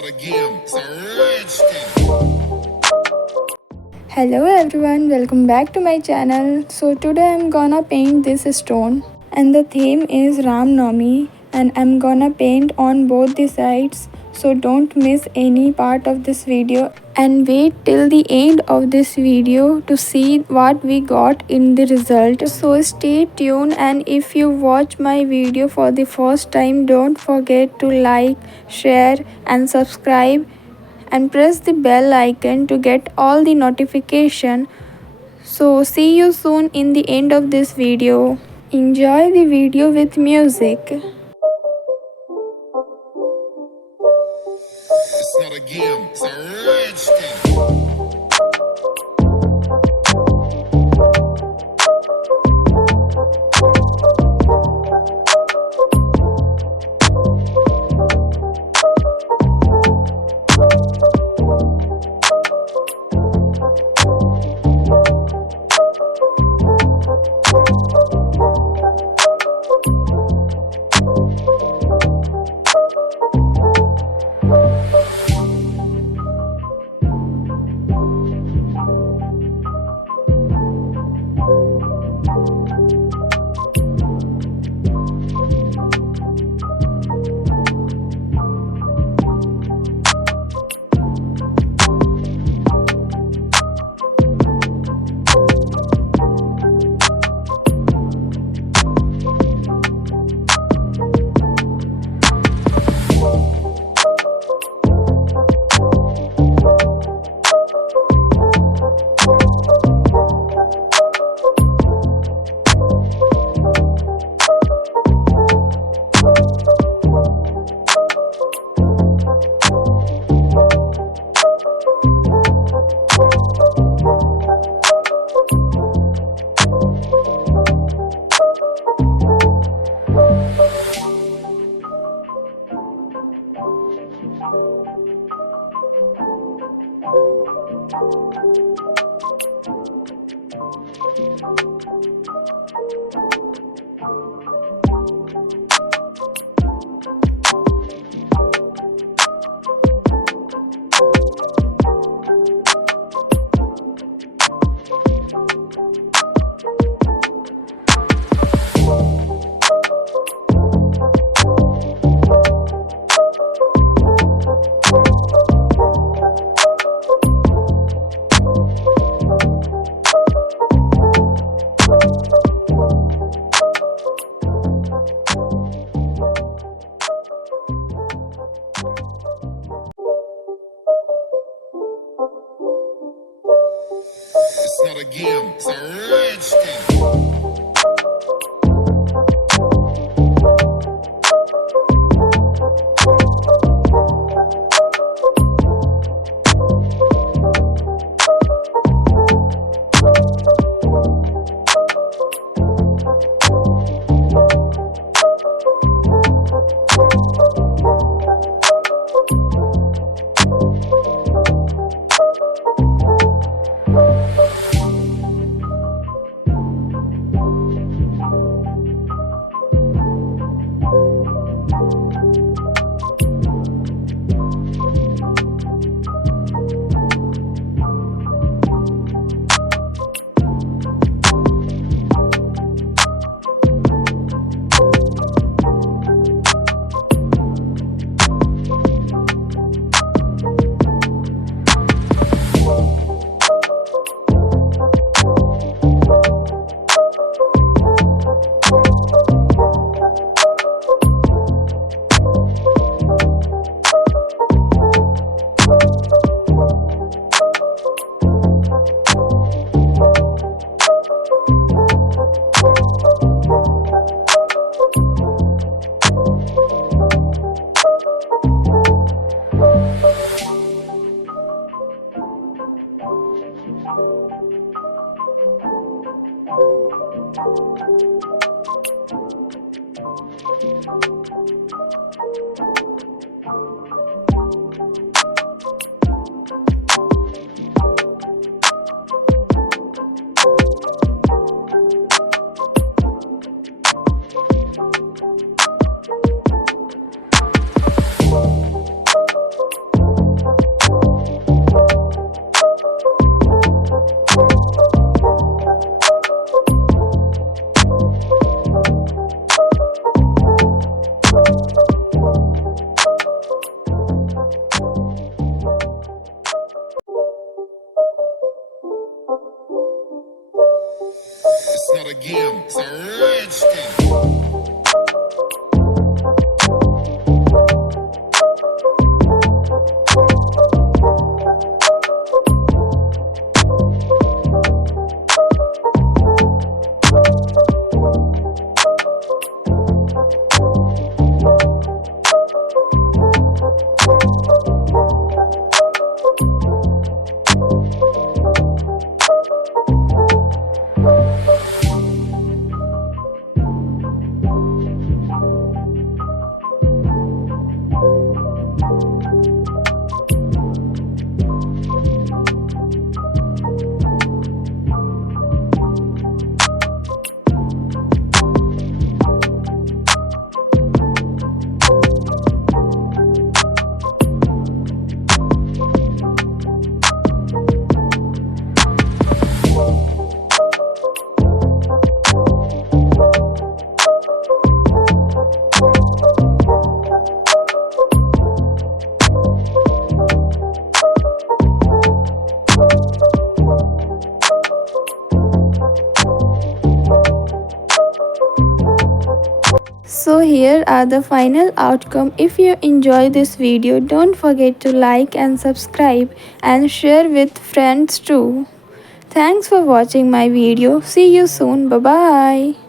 not a game, it's a rich thing. Hello everyone, welcome back to my channel. So today I'm gonna paint this stone and the theme is Navami and I'm gonna paint on both the sides. So don't miss any part of this video and wait till the end of this video to see what we got in the result. So stay tuned, and if you watch my video for the first time, don't forget to like, share and subscribe and press the bell icon to get all the notification. So see you soon in the end of this video. Enjoy the video with music. It's not a game, it's a rich thing. So here are the final outcome. If you enjoy this video, don't forget to like and subscribe and share with friends too. Thanks for watching my video. See you soon. Bye bye.